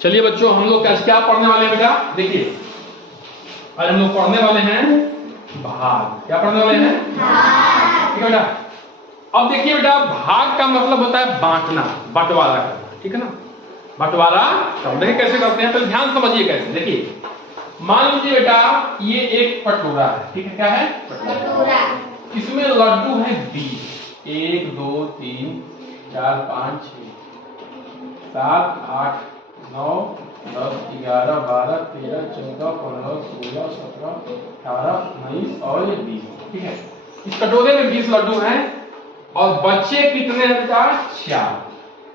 चलिए बच्चों, हम लोग आज क्या पढ़ने वाले हैं बेटा? देखिए, आज हम लोग पढ़ने वाले हैं भाग। क्या पढ़ने वाले हैं? भाग। ठीक है बेटा। अब देखिए बेटा, भाग का मतलब होता है बांटना, बंटवारा करना। ठीक है ना? बंटवारा देखिए कैसे करते हैं, पहले ध्यान समझिए कैसे। देखिए, मान लीजिए बेटा, ये एक कटोरा है। ठीक है, क्या है? कटोरा। इसमें लड्डू है 20। 1 2 3 4 5 6 7 8 9 10 11 12 13 14 15 16 17 18 19 और 20। ठीक है, इस कटोरे में 20 लड्डू हैं और बच्चे कितने हैं बेटा? 4।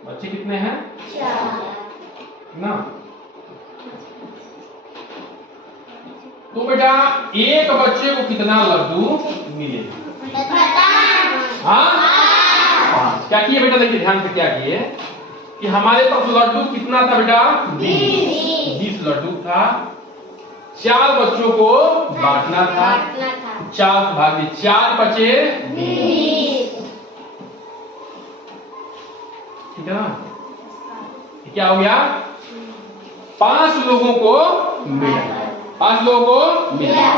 बच्चे कितने हैं? 4 ना। तो बेटा एक बच्चे को कितना लड्डू मिले? हाँ, 5। क्या किए बेटा? देखिए ध्यान से क्या किए कि हमारे पास लड्डू कितना था बेटा? 20 लड्डू था। 4 बच्चों को बांटना था। 4 से भाग दिए, 4 बचे 20। ठीक है ना? क्या हो गया? 5 लोगों को मिला। 5 लोगों को मिला।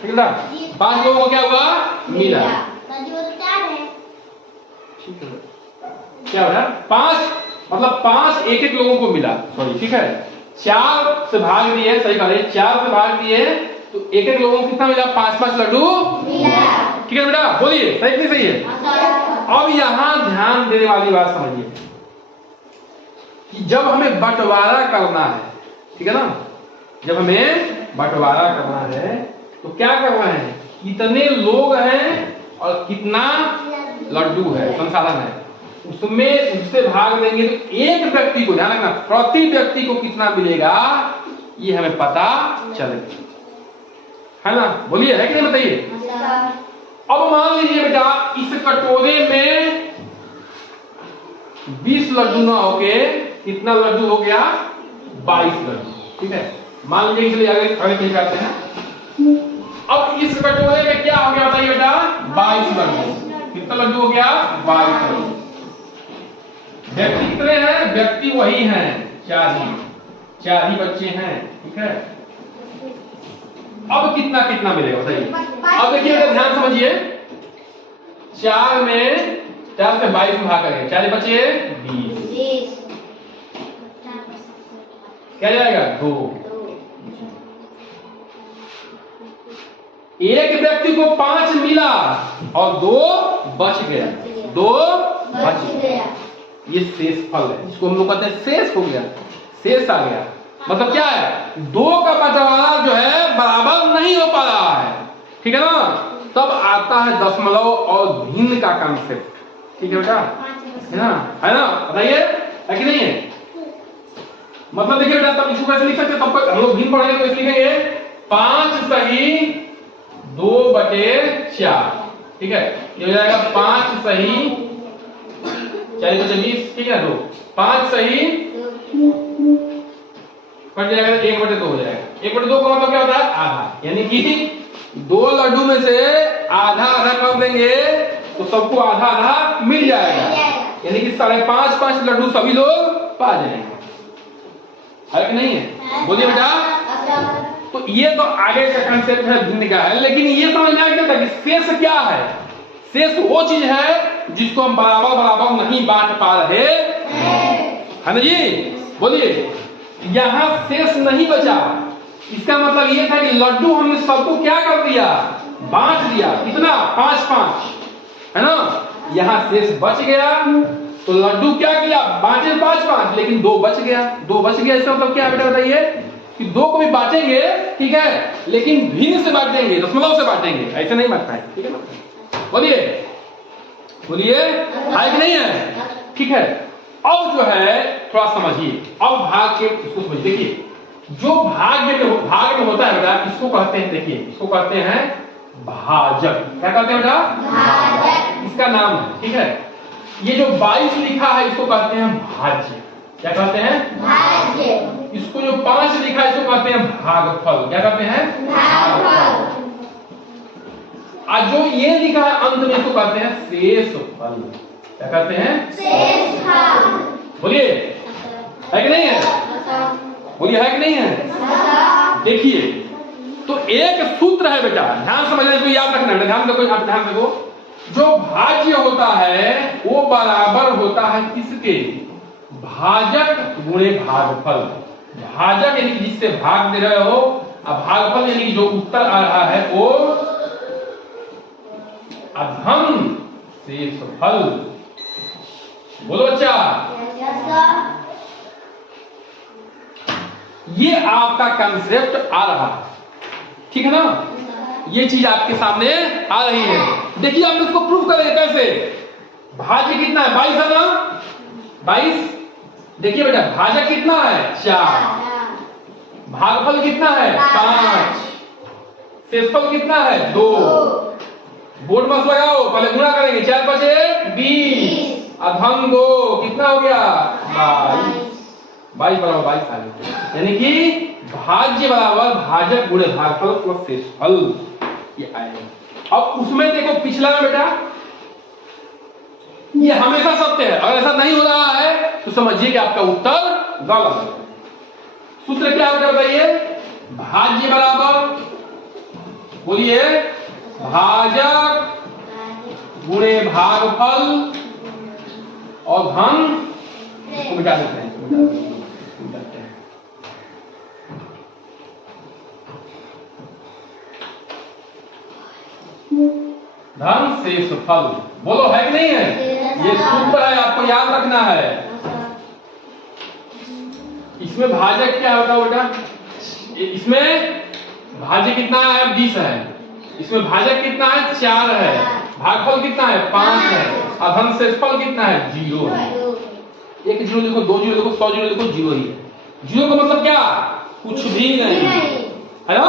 ठीक है ना? 5 लोगों को क्या हुआ? मिला। क्या हो रहा है? 5 मतलब 5 एक लोगों को मिला। सॉरी, ठीक है। 4 से भाग दिए, सही कह रहे, 4 से भाग दिए तो एक लोगों को कितना मिला? 5 लड्डू मिला। ठीक है बेटा, बोलिए सही नहीं सही है? अब यहाँ ध्यान देने वाली बात समझिए कि जब हमें बंटवारा करना है, ठीक है ना, जब हमें बंटवारा करना है तो क्या करना है? कितने लोग हैं और कितना लड्डू है, संसाधन है, उसमें उससे भाग देंगे तो एक व्यक्ति को, ध्यान रखना, प्रति व्यक्ति को कितना मिलेगा ये हमें पता चलेगा, है ना? बोलिए, है कि नहीं बताइए। अब मान लीजिए बेटा, इस कटोरे में 20 लड्डू ना होके कितना लड्डू हो गया? 22 लड्डू। ठीक है, मान लीजिए, इसलिए आगे करते हैं। अब इस कटोरे में क्या हो गया बताइए बेटा? 22 लड्डू। कितना लड्डू हो गया? 22 लड्डू। व्यक्ति कितने हैं? व्यक्ति वही हैं, 4 ही बच्चे हैं। ठीक है, अब कितना कितना मिलेगा बताइए? अब देखिए बेटा, ध्यान समझिए, 4 में 4 से 22 में भाग करेंगे, 4 बचे 20। क्या जाएगा? 2। एक व्यक्ति को 5 मिला और 2 बच गया। 2 बच गया, ये शेष फल है, इसको हम लोग कहते हैं शेष हो गया, शेष आ गया। मतलब क्या है? 2 का बंटवारा जो है बराबर नहीं हो पा रहा है। ठीक है ना? तब आता है दशमलव और भिन्न का कॉन्सेप्ट। ठीक है बेटा, है ना? है ना? बताइए, है कि नहीं है? मतलब देखिए बेटा, तब इसको कैसे लिख सकते हैं? तब हम लोग भिन्न पढ़ेंगे तो इसे लिखेंगे 5 सही 2/4। ठीक है, ये हो जाएगा 5 सही 4/20। ठीक है, 2 5 सही कट जाएगा, 1/2 हो जाएगा। 1/2 का मतलब क्या होता है? आधा। यानी कि 2 लड्डू में से आधा आधा कर देंगे तो सबको आधा आधा मिल जाएगा। यानी कि 5.5 लड्डू सभी लोग पा जाएंगे। है कि नहीं है? बोलिए बेटा। तो ये तो आगे का कंसेप्ट है, भिन्न का है, लेकिन ये समझ में आ गया था कि शेष क्या है? शेष वो चीज है जिसको हम बराबर बराबर नहीं बांट पा रहे, है ना जी? बोलिए, यहां शेष नहीं बचा। इसका मतलब ये था कि लड्डू हमने सबको क्या कर दिया? बांट दिया। कितना? 5-5, है ना? यहां शेष बच गया तो लड्डू क्या किया? बांटे 5-5, लेकिन 2 बच गया। 2 बच गया, इसका मतलब क्या है बेटा बताइए? कि 2 को भी बांटेंगे, ठीक है, लेकिन भिन्न से बांटेंगे, दशमलव से बांटेंगे, ऐसे नहीं बांटना है। ठीक है ना? बोलिए बोलिए, है कि नहीं है? ठीक है, अब जो है थोड़ा समझिए, अब भाग के इसको समझिए। देखिए, जो भाग में होता है बेटा, इसको कहते हैं, देखिए इसको कहते हैं भाजक। क्या कहते हैं बेटा? भाजक, इसका नाम है। ठीक है, ये जो 22 लिखा है इसको कहते हैं भाज्य। क्या कहते हैं? भाज्य। इसको जो 5 लिखा है इसको कहते हैं भागफल। क्या कहते हैं? भागफल। आज जो ये लिखा है अंत में इसको कहते हैं शेषफल। क्या कहते हैं? शेषफल। बोलिए, है कि नहीं है? बोलिए है कि नहीं है? देखिए, तो एक सूत्र है बेटा, ध्यान समझना, इसको याद रखना है, ध्यान देखो, आप ध्यान देखो। जो भाज्य होता है वो बराबर होता है किसके? भाजक गुणे भागफल। भाजक यानी कि जिससे भाग दे रहे हो, अब भागफल यानी कि जो उत्तर आ रहा है वो अधम शेषफल। बोलो बच्चा। ये आपका कंसेप्ट आ रहा है, ठीक है ना? ये चीज आपके सामने आ रही है। देखिए आप इसको प्रूव करें कैसे। भाज्य कितना है? 22 है ना? 22। देखिए बेटा, भाजक कितना है? 4। भागफल कितना है? 5। शेषफल कितना है? 2। बोर्ड मत लगाओ, पहले गुणा करेंगे। 4 5 20, अधम 2, कितना हो गया? 22 बराबर 22 आ गया। यानी कि भाज्य बराबर भाजक गुणे भागफल प्लस शेषफल, ये आएगा। अब उसमें देखो पिछला में बेटा, ये हमेशा सत्य है। अगर ऐसा नहीं हो रहा है तो समझिए कि आपका उत्तर गलत है। सूत्र क्या होगा बताइए? भाज्य बराबर, बोलिए, भाजक गुणे भागफल और धन, इसको मिटा देते हैं, मिटाते हैं। धन शेषफल। बोलो है कि नहीं है? ये सूत्र है, आपको याद रखना है। इसमें भाजक क्या होता है बेटा? इसमें भाज्य कितना है? 20 है। इसमें भाजक कितना है? 4 है। भागफल कितना है? 5 है। अधम शेषफल कितना है? 0 है। एक 0 देखो, 2 0 देखो, 100 0 देखो, 0 ही है। 0 का मतलब क्या? कुछ भी नहीं, है ना?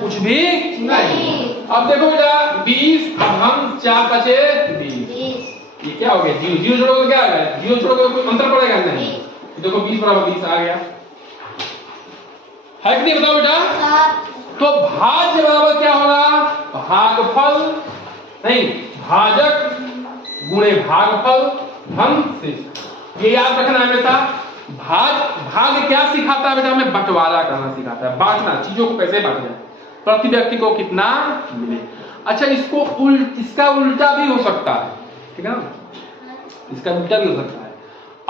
कुछ भी नहीं। अब देखो बेटा, 20 अधम 4 बचे 20, ये क्या हो गया? 0 0 जोड़ोगे क्या आ गया? 0 जोड़ोगे कोई अंतर पड़ेगा नहीं? देखो 20 बराबर 20 आ गया, है कि नहीं? बताओ बेटा। तो भाज्य बराबर क्या होगा? भागफल नहीं, भाजक गुणे भागफल धन शेष। ये याद रखना है हमेशा। भाग क्या सिखाता है बेटा? हमें बंटवारा करना सिखाता है, बांटना, चीजों को कैसे बांटा जाए, प्रति व्यक्ति को कितना मिले। अच्छा, इसका उल्टा भी हो सकता है, ठीक है ना? इसका उल्टा भी हो सकता है।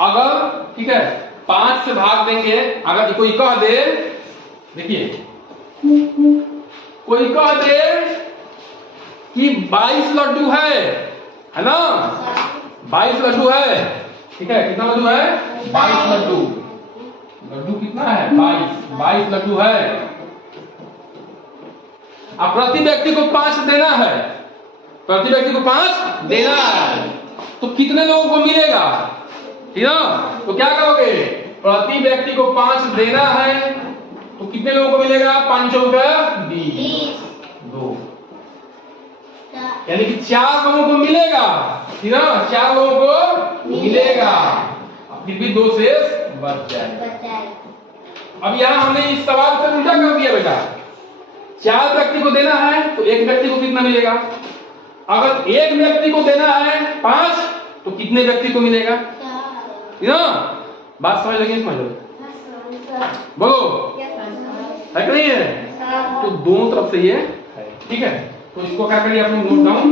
अगर ठीक है 5 से भाग देंगे, अगर कोई कह दे, देखिए कोई कह दे कि 22 लड्डू है ना? 22 लड्डू है, ठीक है? कितना लड्डू है? 22 लड्डू। लड्डू कितना है? 22 लड्डू है। अब प्रति व्यक्ति को 5 देना है, प्रति व्यक्ति को 5 देना है, तो कितने लोगों को मिलेगा? ठीक है? तो क्या करोगे? प्रति व्यक्ति को 5 देना है तो कितने लोगों को मिलेगा? 5 चौक 20, 2, यानी कि 4 लोगों को मिलेगा, ठीक है? 4 लोगों को मिलेगा, फिर भी 2 शेष बच जाएगा। अब यहां हमने इस सवाल से उल्टा कर दिया बेटा। 4 व्यक्ति को देना है तो एक व्यक्ति को कितना मिलेगा? अगर एक व्यक्ति को देना है 5 तो कितने व्यक्ति को मिलेगा? ठीक है? बात समझ लगी? समझ लो, बोलो, है कि नहीं है? तो दोनों तरफ से ये है, ठीक है? तो इसको क्या करिए, अपने नोट डाउन